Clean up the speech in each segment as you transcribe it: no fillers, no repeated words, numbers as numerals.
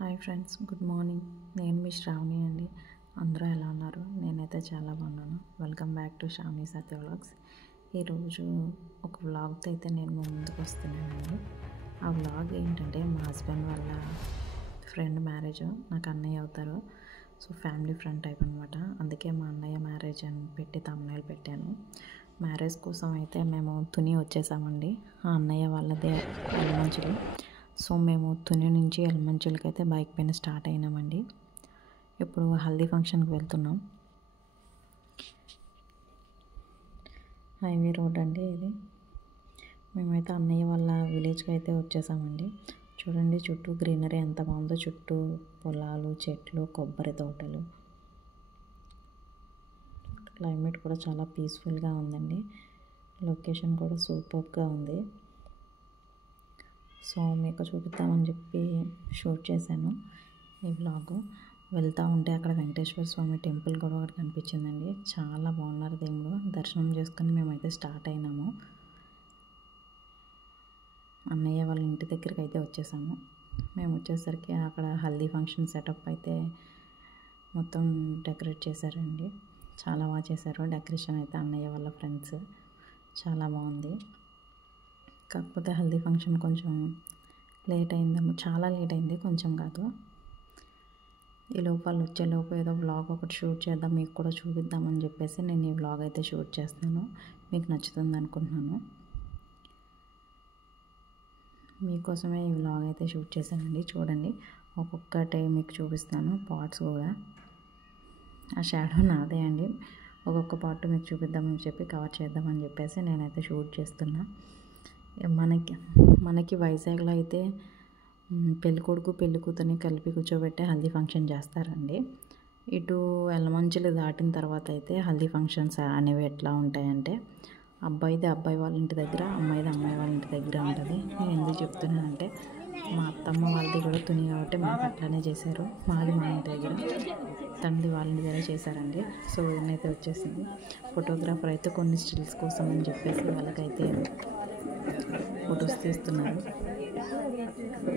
Hi friends, good morning. నేను మీ శ్రావణి అండి. అందరూ ఎలా ఉన్నారు? నేనైతే చాలా బాగున్నాను. Welcome back to Shravani Satya vlogs. ఈరోజు ఒక వ్లాగ్తో అయితే నేను ముందుకు వస్తున్నానండి. ఆ వ్లాగ్ ఏంటంటే మా హస్బెండ్ వాళ్ళ ఫ్రెండ్ మ్యారేజ్, నాకు అన్నయ్య అవుతారు. సో ఫ్యామిలీ ఫ్రెండ్ టైప్ అనమాట. అందుకే మా అన్నయ్య మ్యారేజ్ అని పెట్టి తమ్ముళ్ళు పెట్టాను. మ్యారేజ్ కోసం అయితే మేము తుని వచ్చేసామండి. ఆ అన్నయ్య వాళ్ళదే ఎలమంచిలి. సో మేము తుని నుంచి ఎలమంచిలకి అయితే బైక్ పైన స్టార్ట్ అయినామండి. ఇప్పుడు హల్దీ ఫంక్షన్కి వెళ్తున్నాం. హైవే రోడ్ అండి ఇది. మేమైతే అన్నయ్య వాళ్ళ విలేజ్కి అయితే వచ్చేసామండి. చూడండి చుట్టూ గ్రీనరీ ఎంత బాగుందో. చుట్టూ పొలాలు, చెట్లు, కొబ్బరి తోటలు. క్లైమేట్ కూడా చాలా పీస్ఫుల్గా ఉందండి. లొకేషన్ కూడా సూపర్గా ఉంది. సో మీకు చూపిద్దామని చెప్పి షూట్ చేశాను ఈ వ్లాగు. వెళ్తూ ఉంటే అక్కడ వెంకటేశ్వర స్వామి టెంపుల్ కూడా ఒకటి కనిపించిందండి. చాలా బాగున్నారు దేవుడు. దర్శనం చేసుకుని మేమైతే స్టార్ట్ అయినాము. అన్నయ్య వాళ్ళ ఇంటి దగ్గరికి అయితే వచ్చేసాము. మేము వచ్చేసరికి అక్కడ హల్దీ ఫంక్షన్ సెటప్ అయితే మొత్తం డెకరేట్ చేశారండి. చాలా బాగా చేశారు డెకరేషన్ అయితే. అన్నయ్య వాళ్ళ ఫ్రెండ్స్ చాలా బాగుంది. కాకపోతే హల్దీ ఫంక్షన్ కొంచెం లేట్ అయిందేమో, చాలా లేట్ అయింది, కొంచెం కాదు. ఈ లోపల వచ్చేలోపు ఏదో వ్లాగ్ ఒకటి షూట్ చేద్దాం, మీకు కూడా చూపిద్దామని చెప్పేసి నేను ఈ వ్లాగ్ అయితే షూట్ చేస్తాను. మీకు నచ్చుతుంది అనుకుంటున్నాను. మీకోసమే ఈ వ్లాగ్ అయితే షూట్ చేశానండి. చూడండి ఒక్కొక్కటి మీకు చూపిస్తాను. పార్ట్స్ కూడా ఆ షాడో నాదే అండి. ఒక్కొక్క పార్ట్ మీకు చూపిద్దామని చెప్పి కవర్ చేద్దామని చెప్పేసి నేనైతే షూట్ చేస్తున్నా. మనకి వైజాగ్లో అయితే పెళ్ళికొడుకు పెళ్లి కూతుర్ని కలిపి కూర్చోబెట్టే హల్దీ ఫంక్షన్ చేస్తారండి. ఇటు ఎలమంచిలు దాటిన తర్వాత అయితే హల్దీ ఫంక్షన్స్ అనేవి ఎట్లా ఉంటాయంటే, అబ్బాయిది అబ్బాయి వాళ్ళ ఇంటి దగ్గర, అమ్మాయిది అమ్మాయి వాళ్ళ ఇంటి దగ్గర ఉంటుంది. నేను ఎందుకు చెప్తున్నానంటే, మా అత్తమ్మ వాళ్ళది కూడా తుని కాబట్టి మాకు అట్లానే చేశారు. మాది మా ఇంటి దగ్గర, తండ్రి వాళ్ళ ఇంటి దగ్గర చేశారండి. సో ఈయనైతే వచ్చేసింది. ఫోటోగ్రాఫర్ అయితే కొన్ని స్టిల్స్ కోసం అని చెప్పేసి వాళ్ళకైతే ఫొటోస్ తీస్తున్నారు.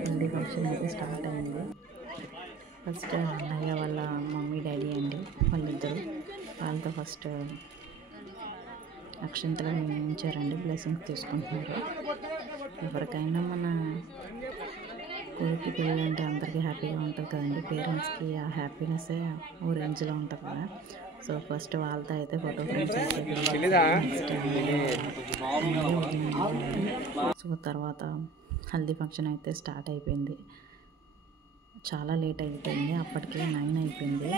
హల్దీ ఫంక్షన్ అయితే స్టార్ట్ అయింది. ఫస్ట్ అన్నయ్య వాళ్ళ మమ్మీ డాడీ అండి, వాళ్ళిద్దరు. వాళ్ళతో ఫస్ట్ అక్షంతలు ఉంచారండి, బ్లెస్సింగ్స్ తీసుకుంటున్నారు. ఎవరికైనా మన కొడుకు పెళ్ళి అంటే అందరికీ హ్యాపీగా ఉంటుంది కదండి. పేరెంట్స్కి ఆ హ్యాపీనెస్సే ఓ రేంజ్లో ఉంటుంది కదా. సో ఫస్ట్ వాళ్ళతో అయితే ఫోటో ఫ్రేమ్స్ సో తర్వాత హల్దీ ఫంక్షన్ అయితే స్టార్ట్ అయిపోయింది. చాలా లేట్ అయిపోయింది, అప్పటికే 9 అయిపోయింది.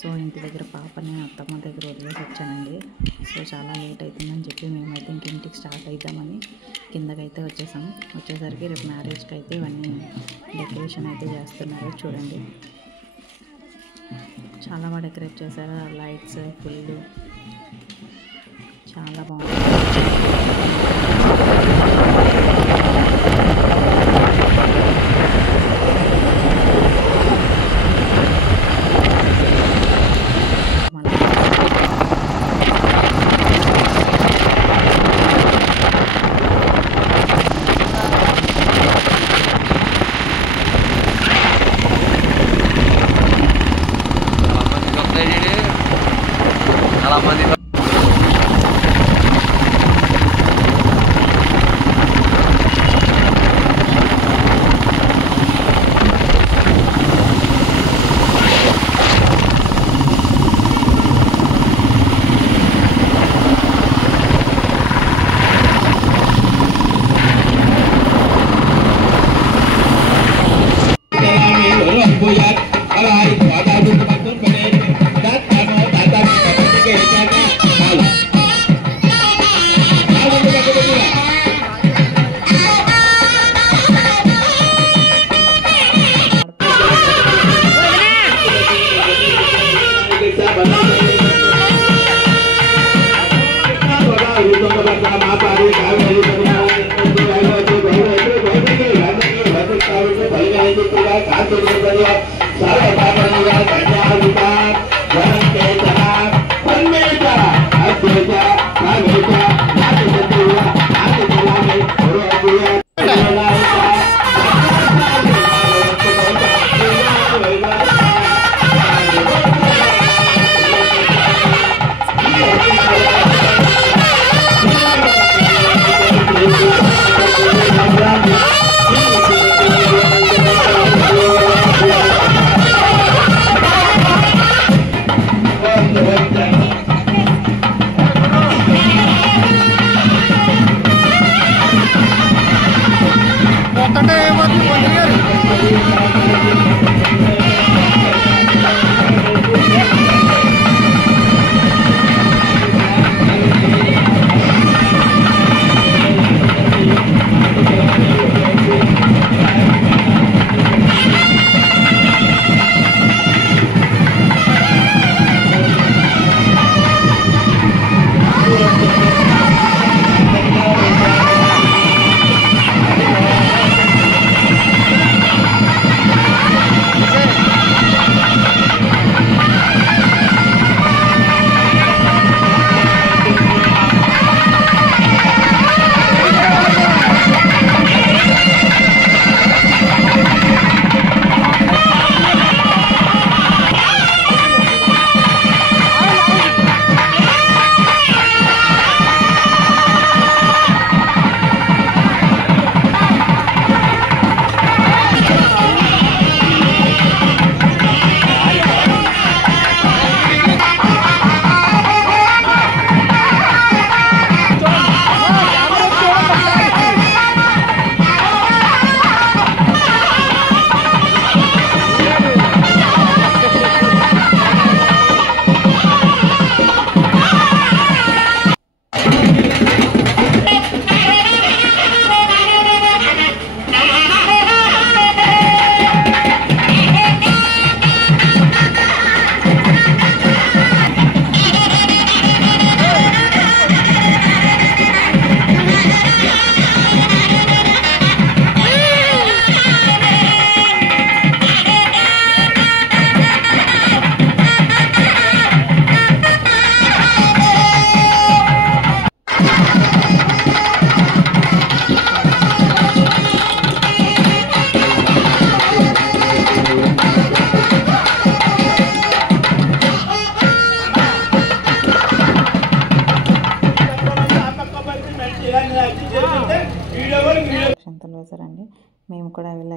సో ఇంటి దగ్గర పాపని అత్తమ్మ దగ్గర వదిలేసి వచ్చానండి. సో చాలా లేట్ అవుతుందని చెప్పి మేమైతే ఇంటికి స్టార్ట్ అవుతామని కిందకైతే వచ్చేసాం. వచ్చేసరికి రేపు మ్యారేజ్కి అయితే ఇవన్నీ డెకరేషన్ అయితే చేస్తున్నారు. చూడండి చాలా బాగా డెకరేట్ చేశారు. లైట్స్ ఫుల్ చాలా బాగుంది.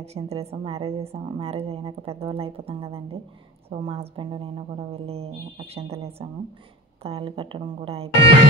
అక్షింతలు వేసాం. మ్యారేజ్ అయినాక పెద్దవాళ్ళు అయిపోతాం కదండి. సో మా హస్బెండ్ నేను కూడా వెళ్ళి అక్షింతలు వేసాము. తాళి కట్టడం కూడా అయిపోయింది.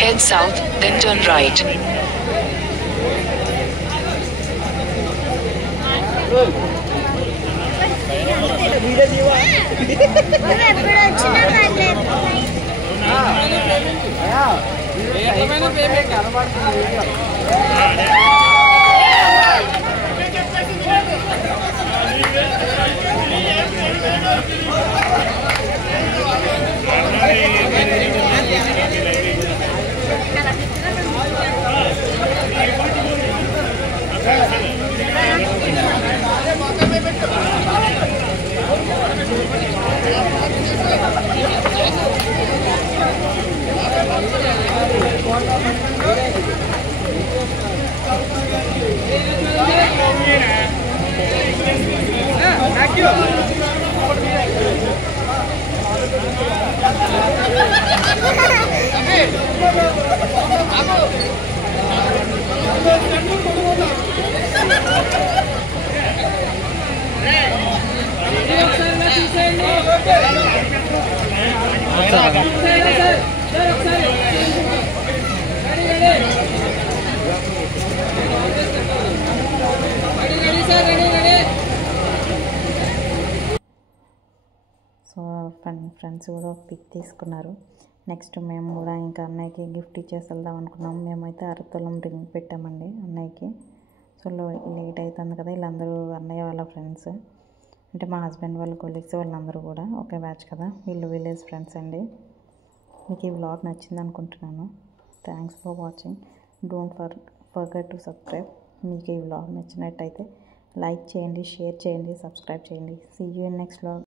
Head south, then turn right. So friends కూడా పిక్ తీసుకున్నారు. నెక్స్ట్ మేము కూడా ఇంకా అన్నయ్యకి గిఫ్ట్ ఇచ్చేసి వెళ్దాం అనుకున్నాము. మేమైతే అరతులం రింగ్ పెట్టామండి అన్నయ్యకి. సో లేట్ అవుతుంది కదా, వీళ్ళందరూ అన్నయ్య వాళ్ళ ఫ్రెండ్స్, అంటే మా హస్బెండ్ వాళ్ళ కొలీగ్స్, వాళ్ళందరూ కూడా ఒకే బ్యాచ్ కదా, వీళ్ళు విలేజ్ ఫ్రెండ్స్ అండి. మీకు ఈ వ్లాగ్ నచ్చింది అనుకుంటున్నాను. Thanks for watching. Don't forget to subscribe. మీకు ఈ వ్లాగ్ నచ్చినట్టయితే లైక్ చేయండి, షేర్ చేయండి, సబ్స్క్రైబ్ చేయండి. See you in next vlog.